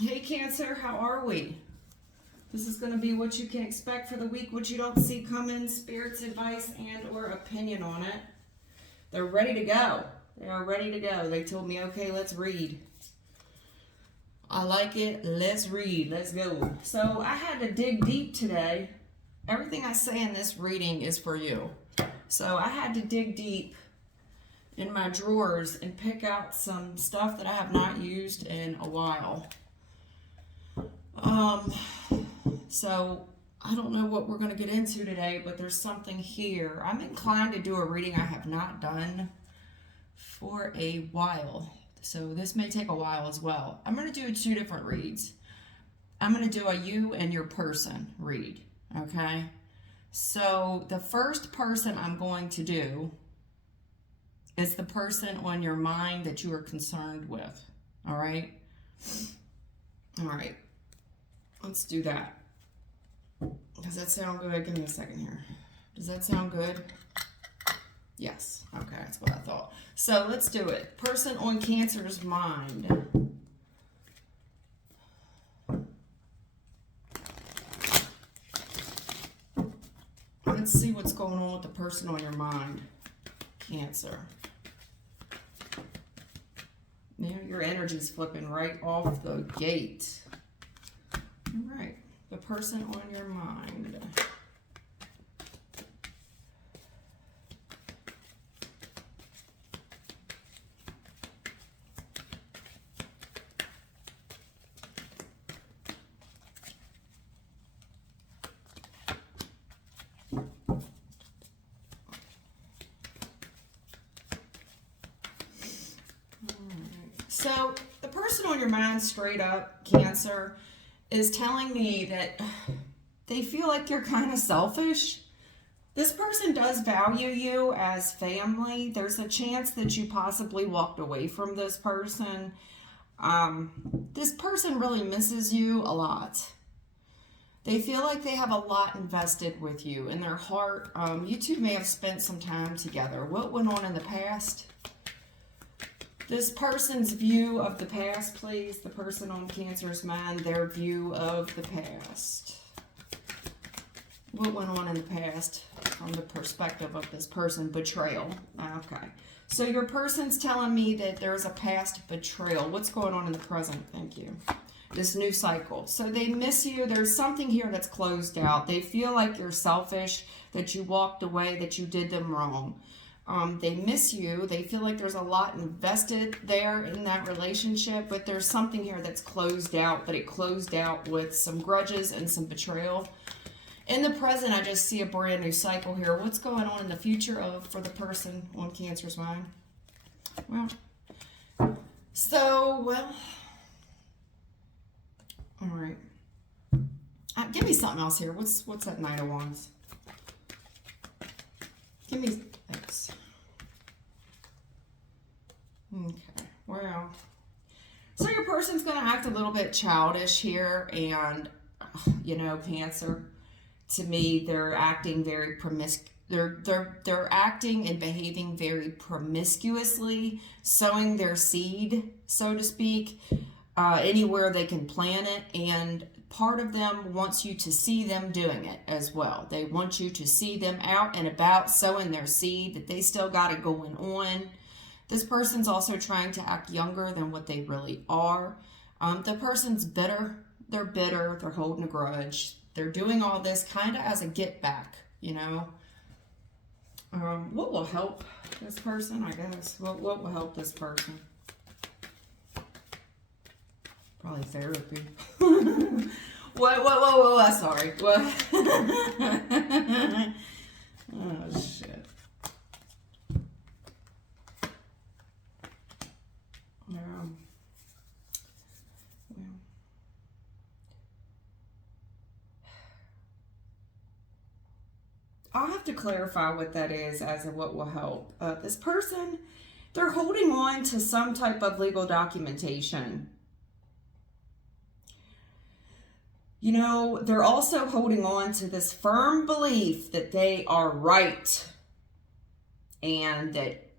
Hey Cancer, how are we? This is going to be what you can expect for the week, what you don't see coming, Spirit's advice and or opinion on it. They're ready to go. They are ready to go. They told me, okay, let's read. I like it. Let's read. Let's go. So I had to dig deep today. Everything I say in this reading is for you. So I had to dig deep in my drawers and pick out some stuff that I have not used in a while. So I don't know what we're going to get into today, but there's something here. I'm inclined to do a reading I have not done for a while. So this may take a while as well. I'm going to do two different reads. I'm going to do a you and your person read, okay? So the first person I'm going to do is the person on your mind that you are concerned with, all right? All right. Let's do that. Does that sound good? Give me a second here. Does that sound good? Yes. Okay, that's what I thought. So let's do it. Person on Cancer's mind. Let's see what's going on with the person on your mind, Cancer. Now your energy's flipping right off the gate. All right, the person on your mind. So the person on your mind, straight up, Cancer, is telling me that they feel like you're kind of selfish. This person does value you as family. There's a chance that you possibly walked away from this person. This person really misses you a lot. They feel like they have a lot invested with you in their heart. You two may have spent some time together. What went on in the past? This person's view of the past, please. The person on Cancer's mind, their view of the past. What went on in the past from the perspective of this person? Betrayal. Okay. So your person's telling me that there's a past betrayal. What's going on in the present? Thank you. This new cycle. So they miss you. There's something here that's closed out. They feel like you're selfish, that you walked away, that you did them wrong. They miss you. They feel like there's a lot invested there in that relationship, but there's something here that's closed out, but it closed out with some grudges and some betrayal. In the present, I just see a brand new cycle here. What's going on in the future for the person on Cancer's mind? Well, all right. Give me something else here. What's that Knight of Wands? Give me, thanks. Okay, well, so your person's going to act a little bit childish here, and, Cancer, to me, they're acting very they're acting and behaving very promiscuously, sowing their seed, so to speak, anywhere they can plant it, and part of them wants you to see them doing it as well. They want you to see them out and about sowing their seed, that they still got it going on. This person's also trying to act younger than what they really are. The person's bitter. They're bitter. They're holding a grudge. They're doing all this kind of as a get back, What will help this person, I guess? What will help this person? Probably therapy. What? Sorry. What? Oh, shit. I'll have to clarify what that is as of what will help. This person, they're holding on to some type of legal documentation. They're also holding on to this firm belief that they are right and that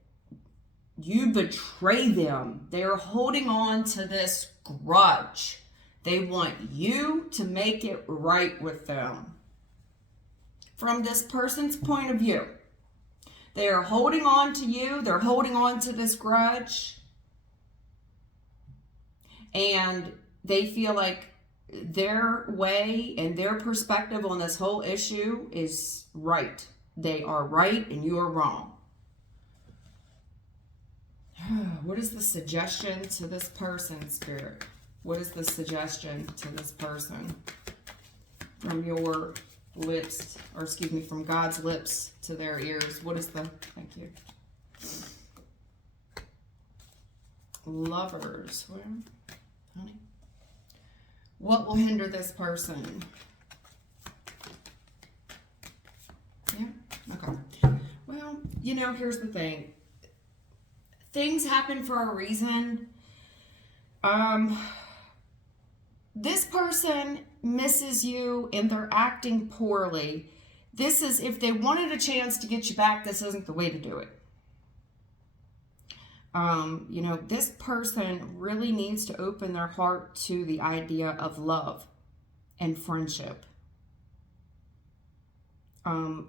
you betray them. They're holding on to this grudge They want you to make it right with them. From this person's point of view, they are holding on to you. They're holding on to this grudge. And they feel like their way and their perspective on this whole issue is right. They are right and you are wrong. What is the suggestion to this person, Spirit? What is the suggestion to this person from your lips, or excuse me, from God's lips to their ears? What is the, thank you. Lovers, well, honey. What will hinder this person? Yeah, okay. Well, you know, here's the thing. Things happen for a reason. This person misses you and they're acting poorly. This is, if they wanted a chance to get you back, this isn't the way to do it. You know, this person really needs to open their heart to the idea of love and friendship.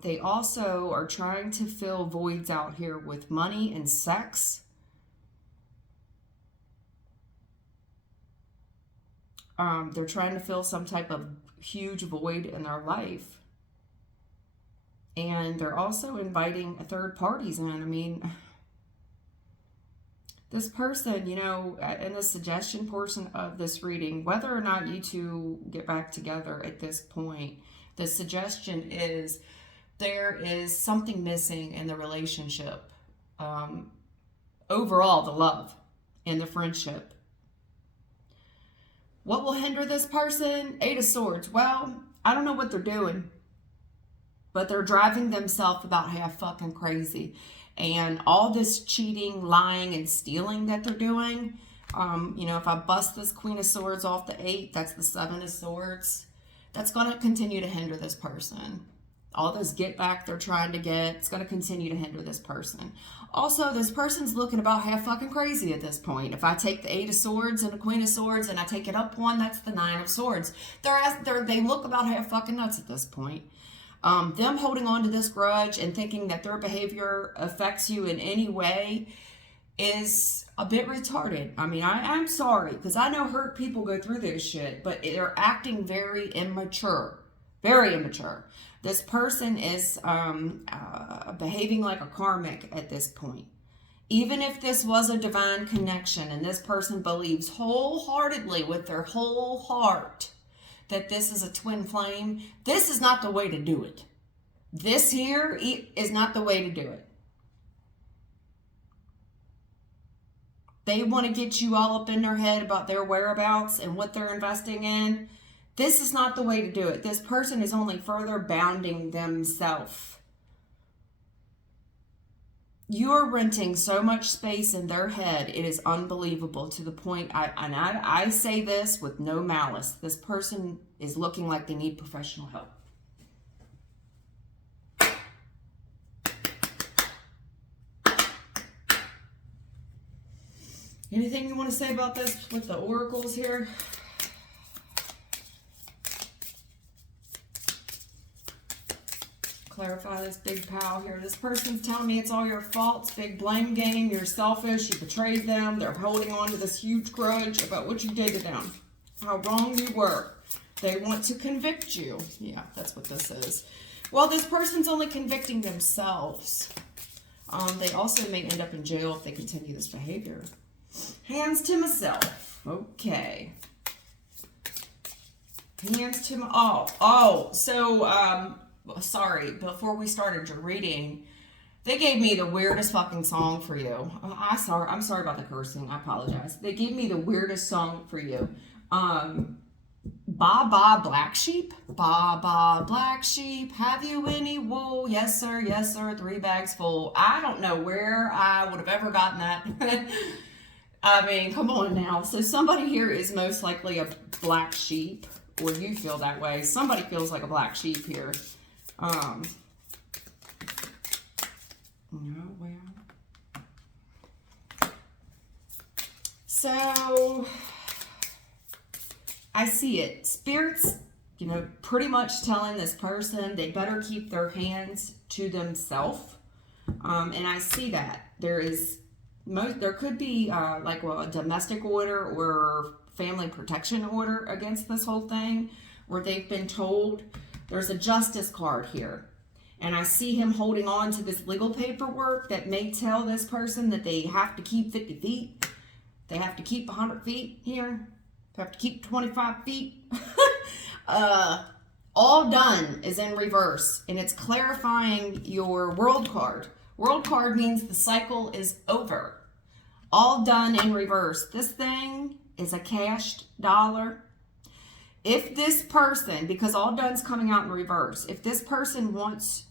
They also are trying to fill voids out here with money and sex. They're trying to fill some type of huge void in their life. And they're also inviting third parties in. I mean, this person, you know, in the suggestion portion of this reading, whether or not you two get back together at this point, the suggestion is there is something missing in the relationship. Overall, the love and the friendship. What will hinder this person? Eight of Swords. Well, I don't know what they're doing, but they're driving themselves about half fucking crazy. And all this cheating, lying, and stealing that they're doing, you know, if I bust this Queen of Swords off the 8, that's the 7 of Swords. That's going to continue to hinder this person. All this get back they're trying to get, it's going to continue to hinder this person. Also, this person's looking about half fucking crazy at this point. If I take the 8 of Swords and the Queen of Swords and I take it up one, that's the 9 of Swords. They look about half fucking nuts at this point. Them holding on to this grudge and thinking that their behavior affects you in any way is a bit retarded. I mean, I'm sorry, because I know hurt people go through this shit, but they're acting very immature. Very immature. This person is behaving like a karmic at this point. Even if this was a divine connection and this person believes wholeheartedly with their whole heart that this is a twin flame, this is not the way to do it. This here is not the way to do it. They want to get you all up in their head about their whereabouts and what they're investing in. This is not the way to do it. This person is only further bounding themselves. You're renting so much space in their head. It is unbelievable, to the point, I say this with no malice. This person is looking like they need professional help. Anything you want to say about this with the oracles here? Clarify this big pile here. This person's telling me it's all your fault. It's big blame game. You're selfish. You betrayed them. They're holding on to this huge grudge about what you did to them. How wrong you were. They want to convict you. Yeah, that's what this is. Well, this person's only convicting themselves. They also may end up in jail if they continue this behavior. Hands to myself. Okay. Hands to my... So, sorry, before we started your reading, they gave me the weirdest fucking song for you. I'm sorry about the cursing. I apologize. They gave me the weirdest song for you. Ba ba black sheep. Ba ba black sheep. Have you any wool? Yes sir, 3 bags full. I don't know where I would have ever gotten that. I mean, come on now. So somebody here is most likely a black sheep, or you feel that way. Somebody feels like a black sheep here. So I see it. Spirits, pretty much telling this person they better keep their hands to themselves. And I see that. There could be a domestic order or family protection order against this whole thing, where they've been told. There's a justice card here. And I see him holding on to this legal paperwork that may tell this person that they have to keep 50 feet. They have to keep 100 feet here. They have to keep 25 feet. All done is in reverse. And it's clarifying your world card. World card means the cycle is over. All done in reverse. This thing is a cashed dollar. If this person, because all done's coming out in reverse, if this person wants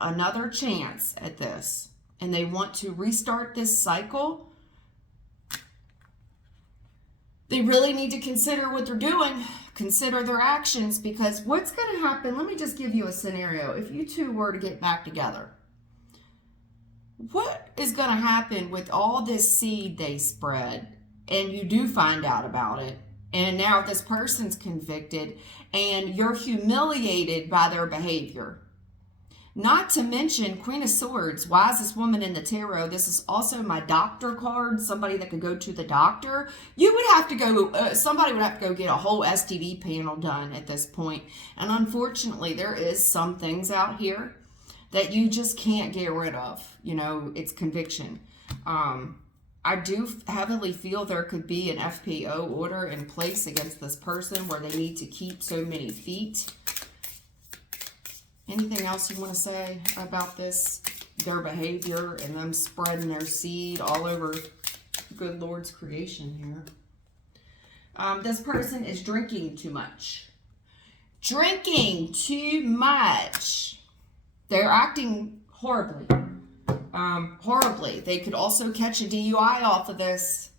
another chance at this and they want to restart this cycle, they really need to consider what they're doing, consider their actions, because what's going to happen, let me just give you a scenario. If you two were to get back together, what is going to happen with all this seed they spread and you do find out about it? And now this person's convicted and you're humiliated by their behavior. Not to mention Queen of Swords, wisest woman in the tarot. This is also my doctor card, somebody that could go to the doctor. You would have to go, somebody would have to go get a whole STD panel done at this point. And unfortunately, there is some things out here that you just can't get rid of. It's conviction. I do heavily feel there could be an FPO order in place against this person where they need to keep so many feet. Anything else you want to say about this, their behavior, and them spreading their seed all over good Lord's creation here? This person is drinking too much. Drinking too much. They're acting horribly. Horribly. They could also catch a DUI off of this.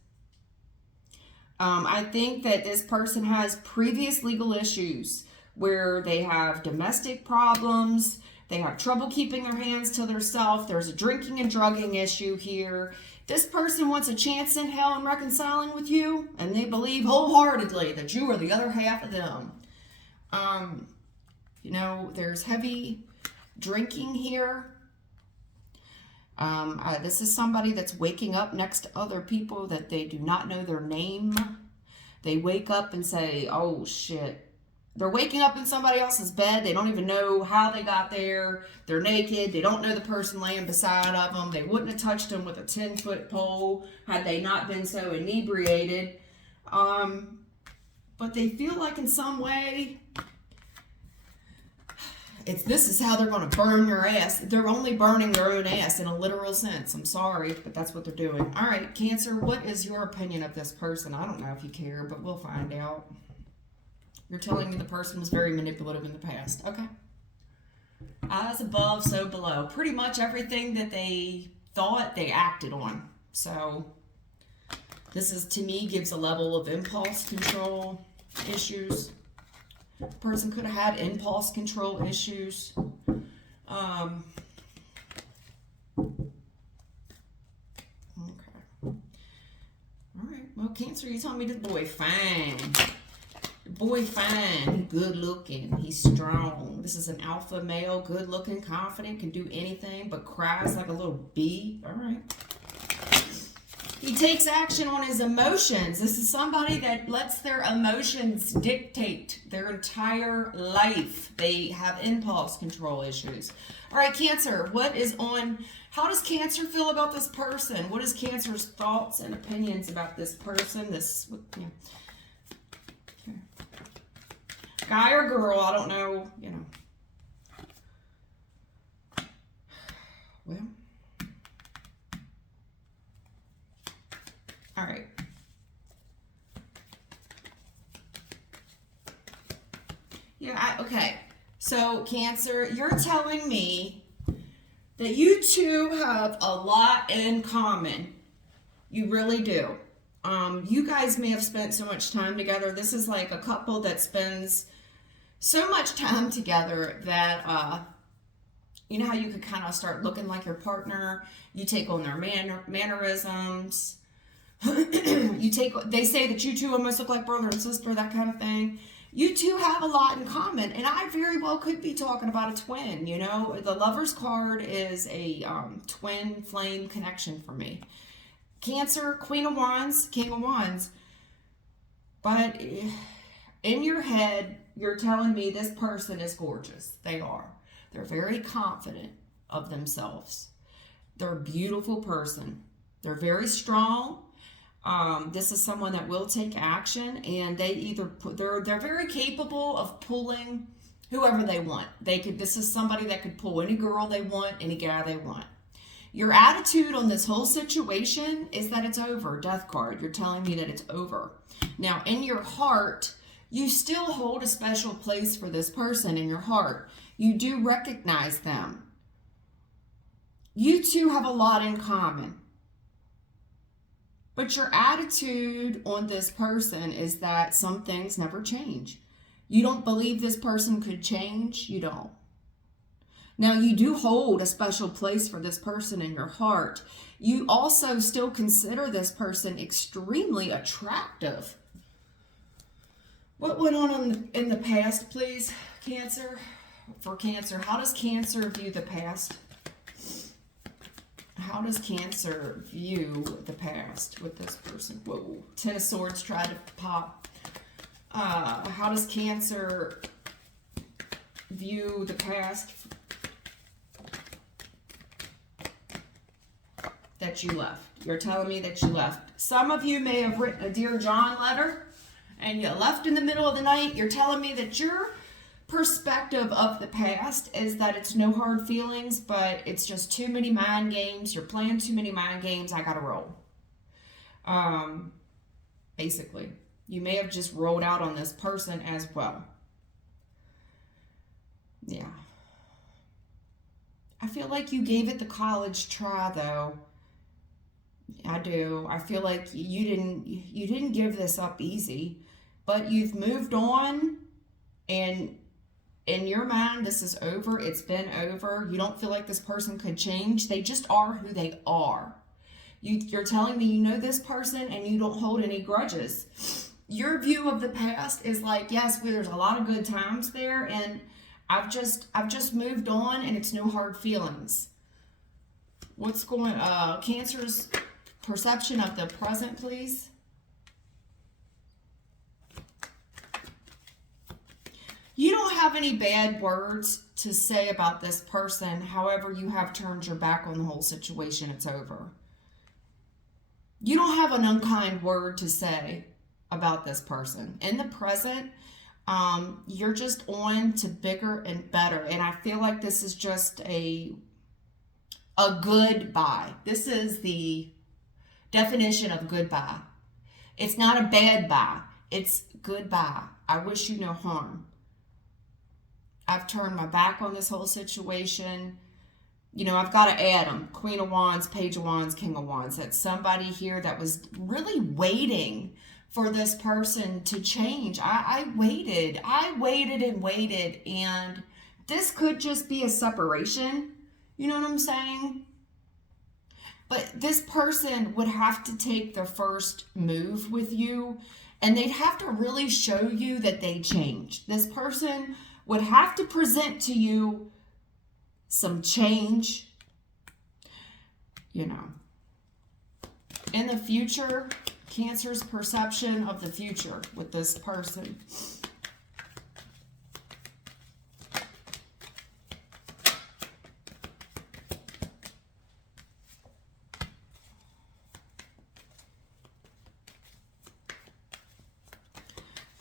I think that this person has previous legal issues where they have domestic problems, they have trouble keeping their hands to themselves, there's a drinking and drugging issue here. This person wants a chance in hell in reconciling with you, and they believe wholeheartedly that you are the other half of them. There's heavy drinking here. This is somebody that's waking up next to other people that they do not know their name. They wake up and say, oh shit. They're waking up in somebody else's bed. They don't even know how they got there. They're naked. They don't know the person laying beside of them. They wouldn't have touched them with a 10-foot pole had they not been so inebriated. But they feel like in some way, this is how they're going to burn your ass. They're only burning their own ass in a literal sense. I'm sorry, but that's what they're doing. All right, Cancer, what is your opinion of this person? I don't know if you care, but we'll find out. You're telling me the person was very manipulative in the past. Okay. As above, so below. Pretty much everything that they thought, they acted on. So this is, to me, gives a level of impulse control issues. Person could have had impulse control issues. Okay. All right. Well, Cancer, you told me this boy fine. Boy fine, good looking, he's strong. This is an alpha male, good looking, confident, can do anything, but cries like a little bee. All right. He takes action on his emotions. This is somebody that lets their emotions dictate their entire life. They have impulse control issues. All right, Cancer, how does Cancer feel about this person? What is Cancer's thoughts and opinions about this person? Guy or girl, I don't know, Well, all right. Okay. So, Cancer, you're telling me that you two have a lot in common. You really do. You guys may have spent so much time together. This is like a couple that spends so much time together that, you know how you could kind of start looking like your partner? You take on their mannerisms. They say that you two almost look like brother and sister, that kind of thing. You two have a lot in common, and I very well could be talking about a twin. You know, the Lover's card is a twin flame connection for me. Cancer, Queen of Wands, King of Wands. But in your head, you're telling me this person is gorgeous. They are. They're very confident of themselves. They're a beautiful person. They're very strong. This is someone that will take action, and they're very capable of pulling whoever they want. This is somebody that could pull any girl they want, any guy they want. Your attitude on this whole situation is that it's over. Death card. You're telling me that it's over. Now, in your heart, you still hold a special place for this person in your heart. You do recognize them. You two have a lot in common. But your attitude on this person is that some things never change. You don't believe this person could change. You don't. Now, you do hold a special place for this person in your heart. You also still consider this person extremely attractive. What went on in the past, please, Cancer? For Cancer, how does Cancer view the past? How does Cancer view the past with this person? Whoa, Ten of Swords tried to pop. How does Cancer view the past that you left? You're telling me that you left. Some of you may have written a Dear John letter and you left in the middle of the night. You're telling me that your perspective of the past is that it's no hard feelings, but it's just too many mind games. You're playing too many mind games. I gotta roll. Basically, you may have just rolled out on this person as well. Yeah. I feel like you gave it the college try, though. I do. I feel like you didn't give this up easy, but you've moved on, and in your mind, this is over. It's been over. You don't feel like this person could change. They just are who they are. You're telling me you know this person and you don't hold any grudges. Your view of the past is like, yes, there's a lot of good times there, and I've just moved on, and it's no hard feelings. What's going Cancer's perception of the present, please? You don't have any bad words to say about this person. However, you have turned your back on the whole situation. It's over. You don't have an unkind word to say about this person. In the present, you're just on to bigger and better. And I feel like this is just a goodbye. This is the definition of goodbye. It's not a bad bye. It's goodbye. I wish you no harm. I've turned my back on this whole situation. You know, I've got to add them. Queen of Wands, Page of Wands, King of Wands. That's somebody here that was really waiting for this person to change. I waited and waited, and this could just be a separation. You know what I'm saying? But this person would have to take the first move with you, and they'd have to really show you that they changed. This person would have to present to you some change, you know. In the future, Cancer's perception of the future with this person.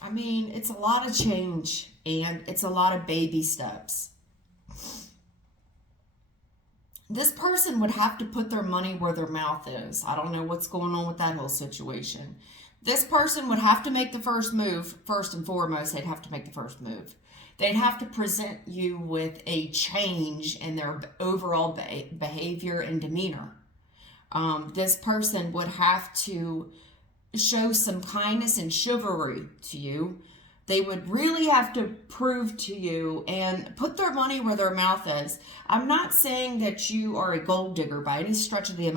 I mean, it's a lot of change, and it's a lot of baby steps. This person would have to put their money where their mouth is. I don't know what's going on with that whole situation. This person would have to make the first move. First and foremost, they'd have to make the first move. They'd have to present you with a change in their overall behavior and demeanor. This person would have to show some kindness and chivalry to you. They would really have to prove to you and put their money where their mouth is. I'm not saying that you are a gold digger by any stretch of the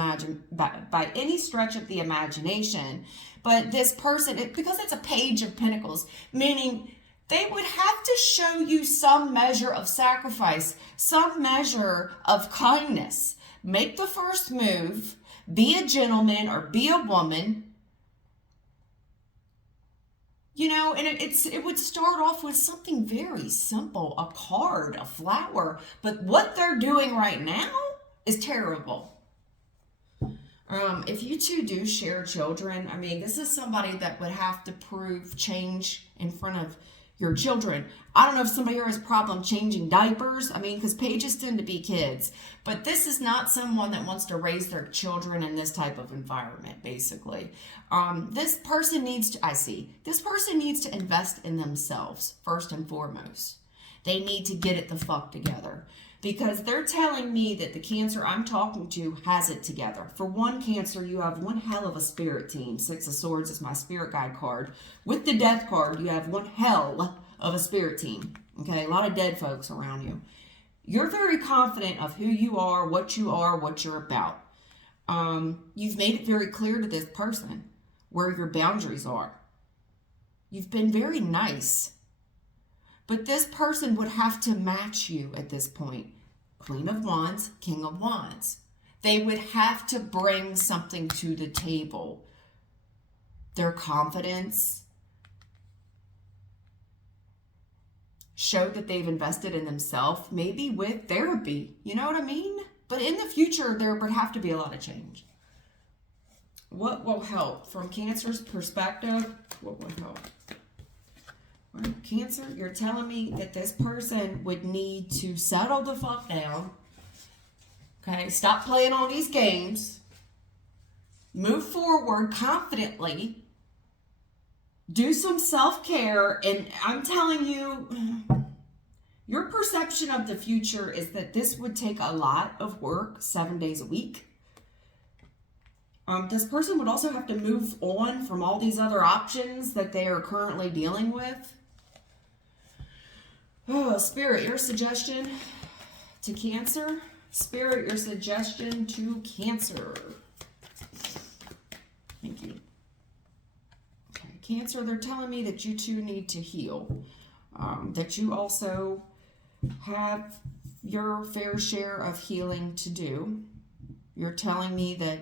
imagination, but this person, because it's a page of pentacles, meaning they would have to show you some measure of sacrifice, some measure of kindness. Make the first move, be a gentleman or be a woman. You know, and it would start off with something very simple, a card, a flower. But what they're doing right now is terrible. If you two do share children, I mean, this is somebody that would have to prove change in front of your children. I don't know if somebody here has a problem changing diapers. I mean, because pages tend to be kids. But this is not someone that wants to raise their children in this type of environment, basically. This person needs to invest in themselves, first and foremost. They need to get it the fuck together. Because they're telling me that the Cancer I'm talking to has it together. For one, Cancer, you have one hell of a spirit team. Six of Swords is my spirit guide card. With the Death card, you have one hell of a spirit team. Okay, a lot of dead folks around you. You're very confident of who you are, what you're about. You've made it very clear to this person where your boundaries are. You've been very nice. But this person would have to match you at this point. Queen of Wands, King of Wands. They would have to bring something to the table. Their confidence. Show that they've invested in themselves, maybe with therapy. You know what I mean? But in the future, there would have to be a lot of change. What will help? From Cancer's perspective, what will help? Cancer, you're telling me that this person would need to settle the fuck down. Okay, stop playing all these games. Move forward confidently. Do some self-care. And I'm telling you, your perception of the future is that this would take a lot of work 7 days a week. This person would also have to move on from all these other options that they are currently dealing with. Oh, Spirit, your suggestion to Cancer. Spirit, your suggestion to Cancer. Thank you. Okay, Cancer, they're telling me that you two need to heal. That you also have your fair share of healing to do. You're telling me that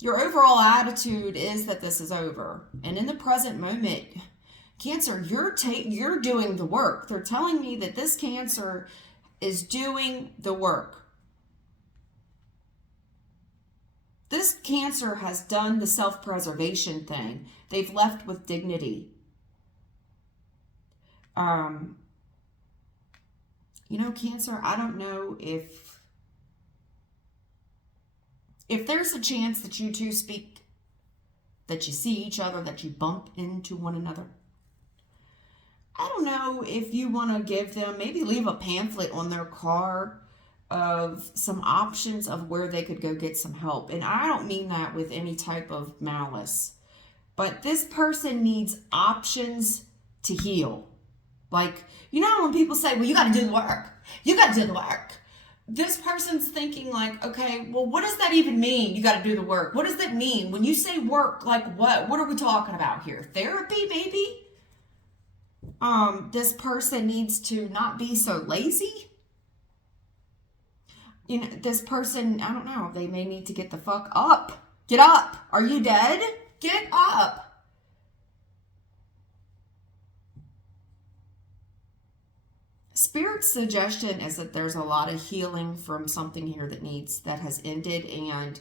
your overall attitude is that this is over. And in the present moment, Cancer, you're doing the work. They're telling me that this Cancer is doing the work. This Cancer has done the self-preservation thing. They've left with dignity. You know, Cancer, I don't know if there's a chance that you two speak, that you see each other, that you bump into one another. I don't know if you want to give them, maybe leave a pamphlet on their car of some options of where they could go get some help. And I don't mean that with any type of malice. But this person needs options to heal. Like, you know when people say, well, you got to do the work. You got to do the work. This person's thinking like, okay, well, what does that even mean? You got to do the work. What does that mean? When you say work, like what? What are we talking about here? Therapy, maybe? This person needs to not be so lazy. You know, this person, I don't know, they may need to get the fuck up. Get up. Are you dead? Get up. Spirit's suggestion is that there's a lot of healing from something here that has ended, and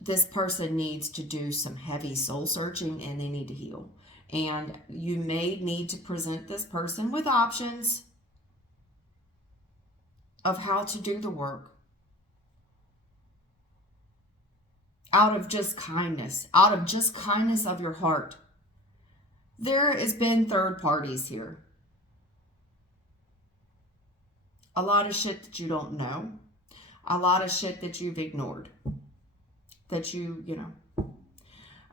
this person needs to do some heavy soul searching and they need to heal. And you may need to present this person with options of how to do the work. Out of just kindness of your heart. There has been third parties here. A lot of shit that you don't know. A lot of shit that you've ignored. That you know.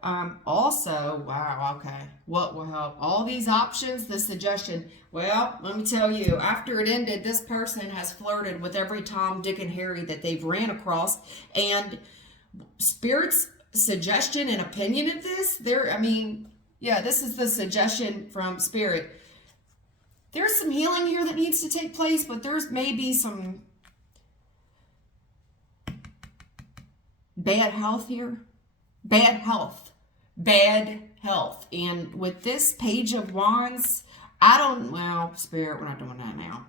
Also, wow, okay. What will help? All these options, the suggestion. Well, let me tell you, after it ended, this person has flirted with every Tom, Dick, and Harry that they've ran across. And Spirit's suggestion and opinion of this, this is the suggestion from Spirit. There's some healing here that needs to take place, but there's maybe some bad health here. Bad health. And with this Page of Wands, Spirit, we're not doing that now.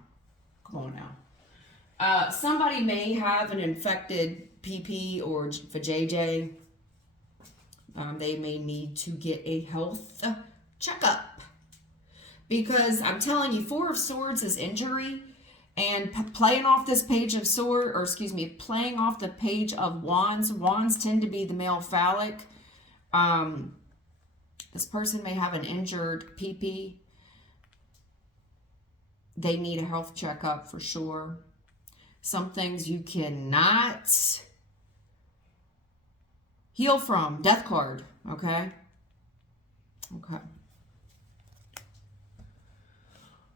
Come on now. Somebody may have an infected PP or vajayjay. They may need to get a health checkup. Because I'm telling you, Four of Swords is injury. And playing off this Page of Swords, playing off the Page of Wands. Wands tend to be the male phallic. This person may have an injured PP. They need a health checkup for sure. Some things you cannot heal from. Death card, okay? Okay.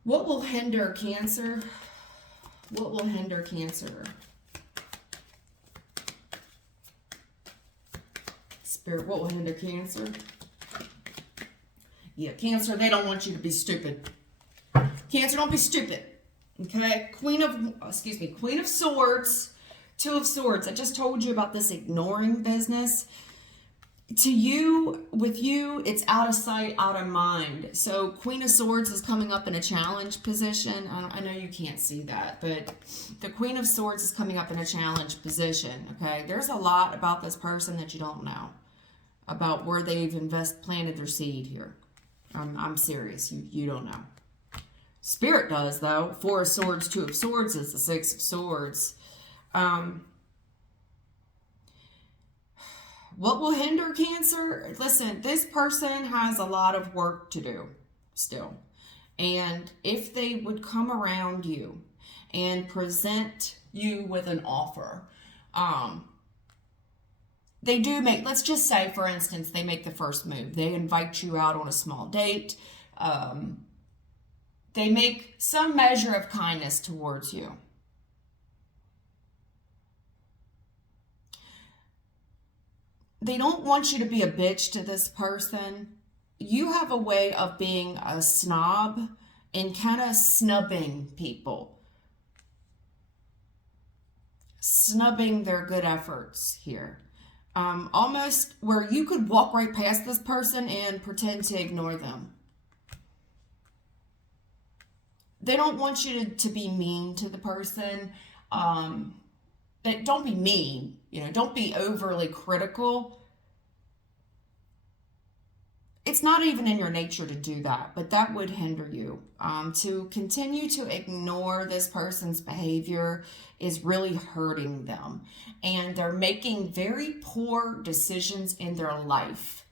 What will hinder Cancer? What will hinder Cancer? Spirit, what will hinder Cancer? Yeah, Cancer, they don't want you to be stupid. Cancer, don't be stupid. Okay? Queen of Swords, Two of Swords. I just told you about this ignoring business. To you, with you, it's out of sight, out of mind. So Queen of Swords is coming up in a challenge position. I know you can't see that, but the Queen of Swords is coming up in a challenge position, okay? There's a lot about this person that you don't know, about where they've planted their seed here. I'm serious. You don't know. Spirit does, though. Four of Swords, Two of Swords is the Six of Swords. What will hinder Cancer? Listen, this person has a lot of work to do still. And if they would come around you and present you with an offer, they do let's just say, for instance, they make the first move. They invite you out on a small date. They make some measure of kindness towards you. They don't want you to be a bitch to this person. You have a way of being a snob and kind of snubbing people. Snubbing their good efforts here. Almost where you could walk right past this person and pretend to ignore them. They don't want you to be mean to the person. Don't be mean. Don't be overly critical. It's not even in your nature to do that, but that would hinder you. To continue to ignore this person's behavior is really hurting them. And they're making very poor decisions in their life.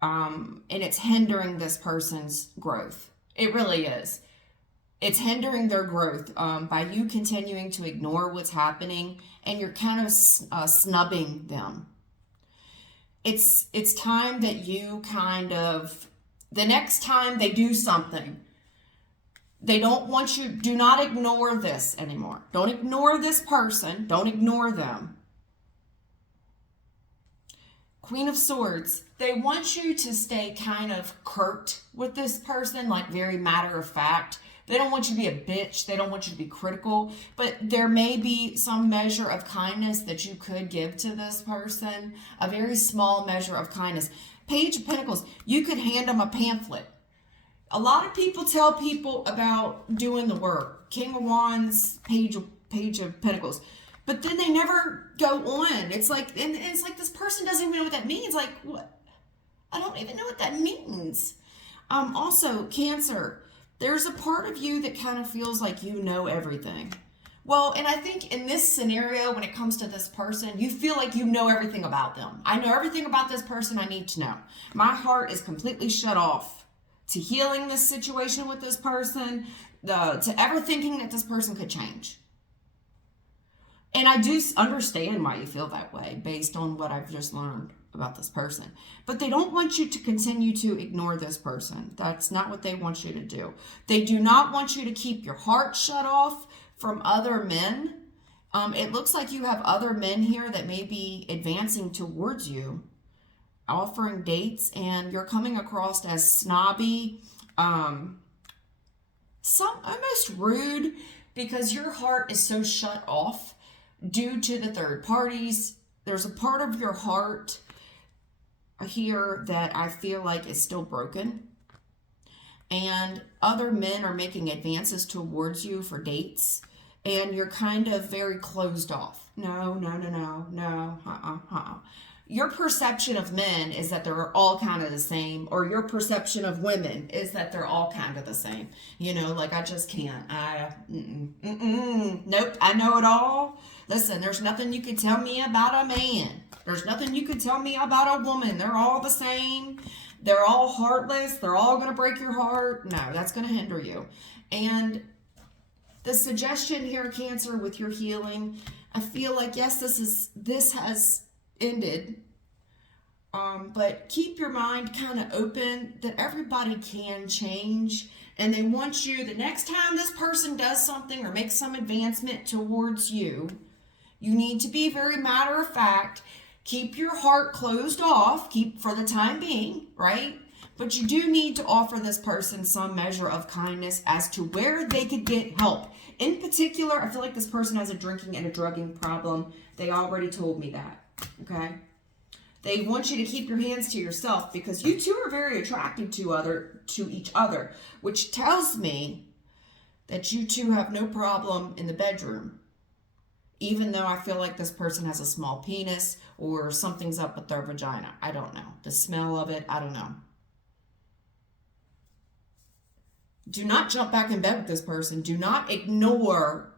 And it's hindering this person's growth. It really is. It's hindering their growth by you continuing to ignore what's happening, and you're kind of snubbing them. It's time that you the next time they do something, they don't want you, do not ignore this anymore. Don't ignore this person. Don't ignore them. Queen of Swords, they want you to stay kind of curt with this person, like very matter of fact. They don't want you to be a bitch. They don't want you to be critical. But there may be some measure of kindness that you could give to this person. A very small measure of kindness. Page of Pentacles, you could hand them a pamphlet. A lot of people tell people about doing the work. King of Wands, Page of Pentacles. But then they never go on. It's like this person doesn't even know what that means. Like, what? I don't even know what that means. Also, Cancer, there's a part of you that kind of feels like you know everything. Well, and I think in this scenario, when it comes to this person, you feel like you know everything about them. I know everything about this person I need to know. My heart is completely shut off to healing this situation with this person, to ever thinking that this person could change. And I do understand why you feel that way based on what I've just learned. about this person. But they don't want you to continue to ignore this person. That's not what they want you to do. They do not want you to keep your heart shut off from other men. It looks like you have other men here that may be advancing towards you, offering dates, and you're coming across as snobby, some almost rude, because your heart is so shut off due to the third parties. There's a part of your heart here that I feel like is still broken, and other men are making advances towards you for dates, and you're kind of very closed off. No. Your perception of men is that they're all kind of the same, or your perception of women is that they're all kind of the same. You know, like, I just can't. Nope, I know it all. Listen, there's nothing you can tell me about a man. There's nothing you can tell me about a woman. They're all the same. They're all heartless. They're all going to break your heart. No, that's going to hinder you. And the suggestion here, Cancer, with your healing, I feel like, yes, this has ended, but keep your mind kind of open that everybody can change, and they want you, the next time this person does something or makes some advancement towards you, you need to be very matter of fact. Keep your heart closed off, keep for the time being, right? But you do need to offer this person some measure of kindness as to where they could get help. In particular, I feel like this person has a drinking and a drugging problem. They already told me that, okay? They want you to keep your hands to yourself because you two are very attracted to each other, which tells me that you two have no problem in the bedroom. Even though I feel like this person has a small penis or something's up with their vagina. I don't know. The smell of it, I don't know. Do not jump back in bed with this person. Do not ignore,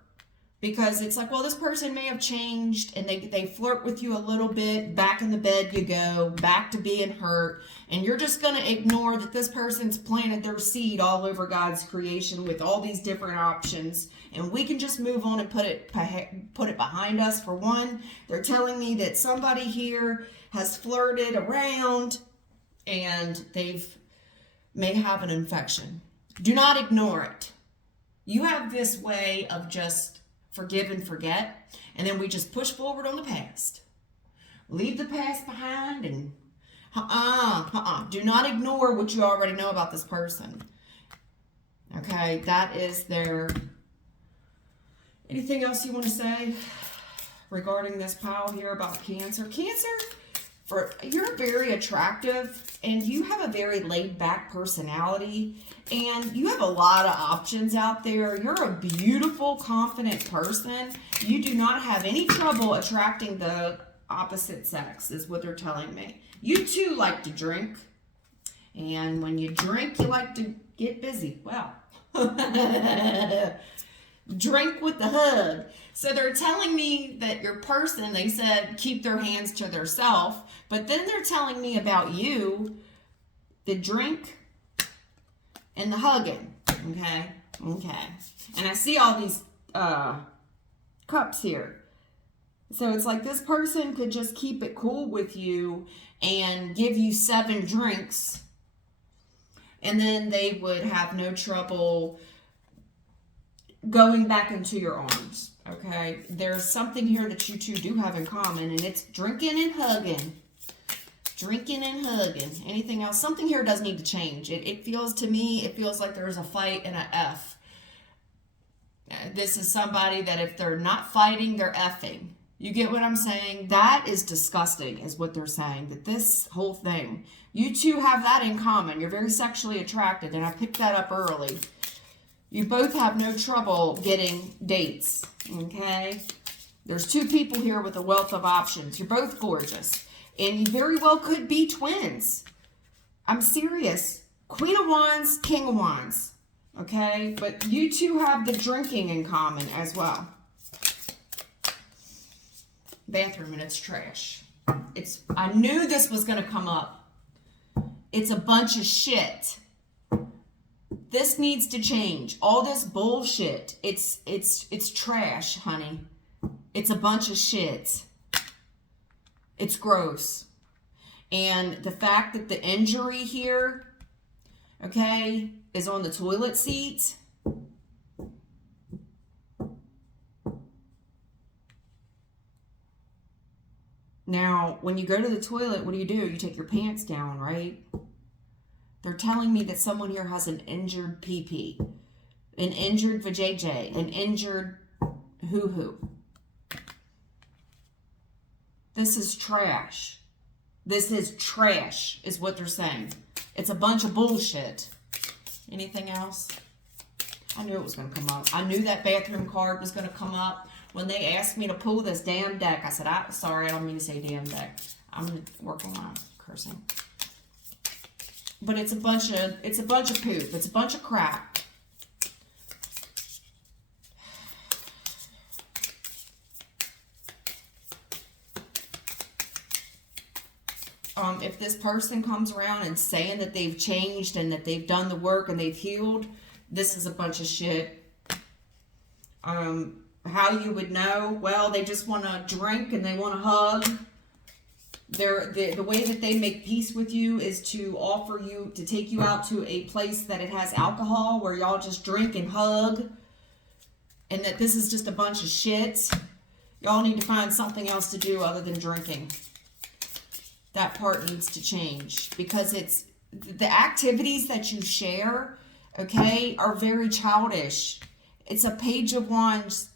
because it's like, well, this person may have changed, and they flirt with you a little bit. Back in the bed you go, back to being hurt. And you're just going to ignore that this person's planted their seed all over God's creation with all these different options. And we can just move on and put it behind us. For one, they're telling me that somebody here has flirted around and may have an infection. Do not ignore it. You have this way of just forgive and forget, and then we just push forward on the past. Leave the past behind and do not ignore what you already know about this person. Okay, that is their... Anything else you want to say regarding this pile here about Cancer? Cancer, you're very attractive, and you have a very laid-back personality, and you have a lot of options out there. You're a beautiful, confident person. You do not have any trouble attracting the opposite sex, is what they're telling me. You too like to drink, and when you drink, you like to get busy. Wow. Drink with the hug. So they're telling me that your person, they said, keep their hands to themselves, but then they're telling me about you, the drink and the hugging. Okay. And I see all these cups here. So it's like this person could just keep it cool with you and give you 7 drinks, and then they would have no trouble going back into your arms. Okay, there's something here that you two do have in common, and it's drinking and hugging. Drinking and hugging. Anything else? Something here does need to change. It feels to me, it feels like there's a fight and a F. This is somebody that if they're not fighting, they're effing. You get what I'm saying? That is disgusting, is what they're saying. That this whole thing, you two have that in common. You're very sexually attracted, and I picked that up early. You both have no trouble getting dates, okay? There's 2 people here with a wealth of options. You're both gorgeous, and you very well could be twins. I'm serious. Queen of Wands, King of Wands, okay? But you two have the drinking in common as well. Bathroom, and it's trash. I knew this was going to come up. It's a bunch of shit. This needs to change. All this bullshit. It's trash, honey. It's a bunch of shit. It's gross. And the fact that the injury here, okay, is on the toilet seat. Now, when you go to the toilet, what do? You take your pants down, right? They're telling me that someone here has an injured PP, an injured vajayjay, an injured hoo-hoo. This is trash. This is trash, is what they're saying. It's a bunch of bullshit. Anything else? I knew it was going to come up. I knew that bathroom card was going to come up. When they asked me to pull this damn deck, I said, sorry, I don't mean to say damn deck. I'm working on cursing. But it's a bunch of poop. It's a bunch of crap. If this person comes around and saying that they've changed and that they've done the work and they've healed, this is a bunch of shit. How you would know? Well, they just want to drink and they want to hug. The way that they make peace with you is to offer you, to take you out to a place that it has alcohol where y'all just drink and hug. And that this is just a bunch of shit. Y'all need to find something else to do other than drinking. That part needs to change, because it's the activities that you share, okay, are very childish. It's a page of wands.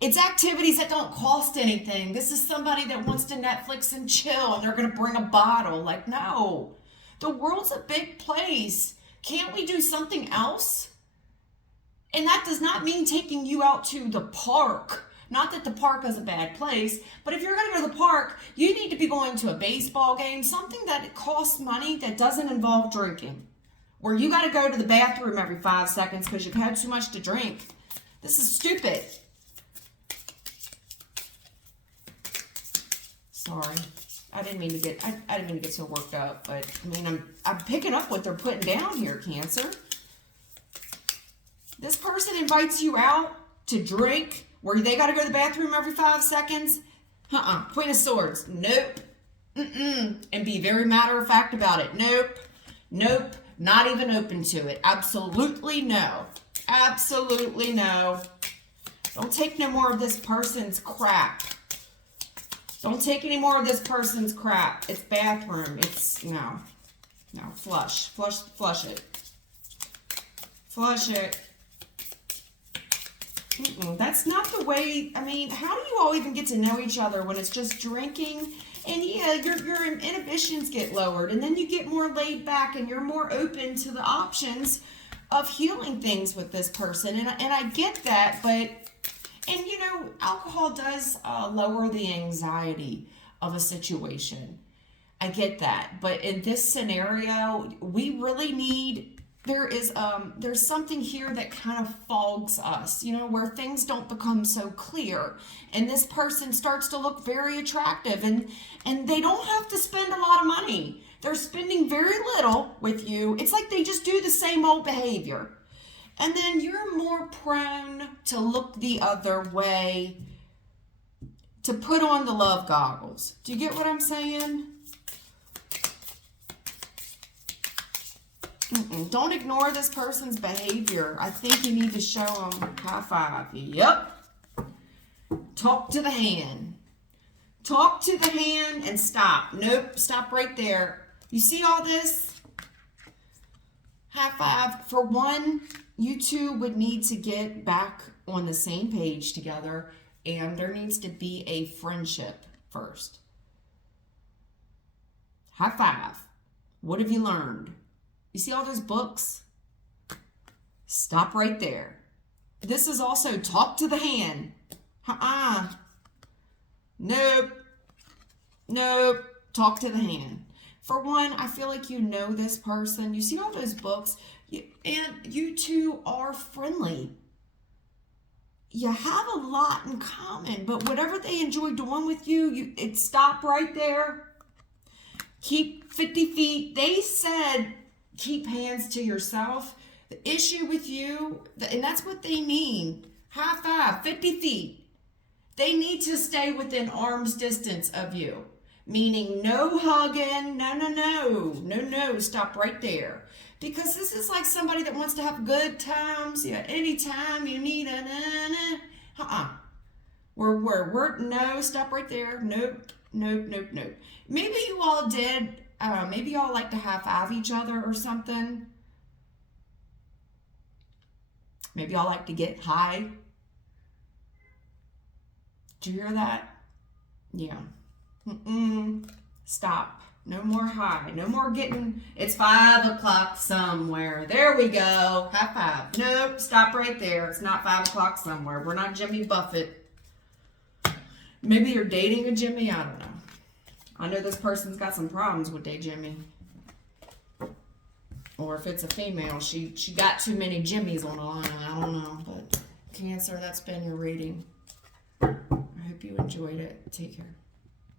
It's activities that don't cost anything. This is somebody that wants to Netflix and chill and they're going to bring a bottle. Like, no. The world's a big place. Can't we do something else? And that does not mean taking you out to the park. Not that the park is a bad place, but if you're going to go to the park, you need to be going to a baseball game, something that costs money that doesn't involve drinking. Where you got to go to the bathroom every 5 seconds because you've had too much to drink. This is stupid. Sorry. I didn't mean to get so worked up, but I mean, I'm picking up what they're putting down here, Cancer. This person invites you out to drink where they got to go to the bathroom every 5 seconds. Queen of Swords. Nope. And be very matter of fact about it. Nope. Not even open to it. Absolutely no. Absolutely no. Don't take no more of this person's crap. Don't take any more of this person's crap. It's bathroom. It's, no. Flush it. Flush it. That's not the way. I mean, how do you all even get to know each other when it's just drinking? And yeah, your inhibitions get lowered, and then you get more laid back, and you're more open to the options of healing things with this person. And I get that, but, and you know, alcohol does lower the anxiety of a situation. I get that, but in this scenario, we really need. There's something here that kind of fogs us, you know, where things don't become so clear, and this person starts to look very attractive, and they don't have to spend a lot of money. They're spending very little with you. It's like they just do the same old behavior, and then you're more prone to look the other way, to put on the love goggles. Do you get what I'm saying? Don't ignore this person's behavior. I think you need to show them high five. Yep. Talk to the hand. Talk to the hand and stop. Nope. Stop right there. You see all this? High five. For one, you two would need to get back on the same page together, and there needs to be a friendship first. High five. What have you learned? You see all those books? Stop right there. This is also talk to the hand. Nope. Talk to the hand. For one, I feel like you know this person. You see all those books, and you two are friendly. You have a lot in common, but whatever they enjoy doing with you, stop right there. Keep 50 feet. They said keep hands to yourself. The issue with you, and that's what they mean. High five, 50 feet. They need to stay within arm's distance of you. meaning no hugging, no, stop right there. Because this is like somebody that wants to have good times, yeah, anytime you need a no, stop right there. Nope. Maybe you all did, maybe y'all like to high five each other or something. Maybe y'all like to get high. Did you hear that? Yeah. Stop. No more high. No more getting, it's 5 o'clock somewhere. There we go. High five. Nope. Stop right there. It's not 5 o'clock somewhere. We're not Jimmy Buffett. Maybe you're dating a Jimmy. I don't know. I know this person's got some problems with their Jimmy. Or if it's a female, she got too many Jimmys on the line. I don't know. But Cancer, that's been your reading. I hope you enjoyed it. Take care.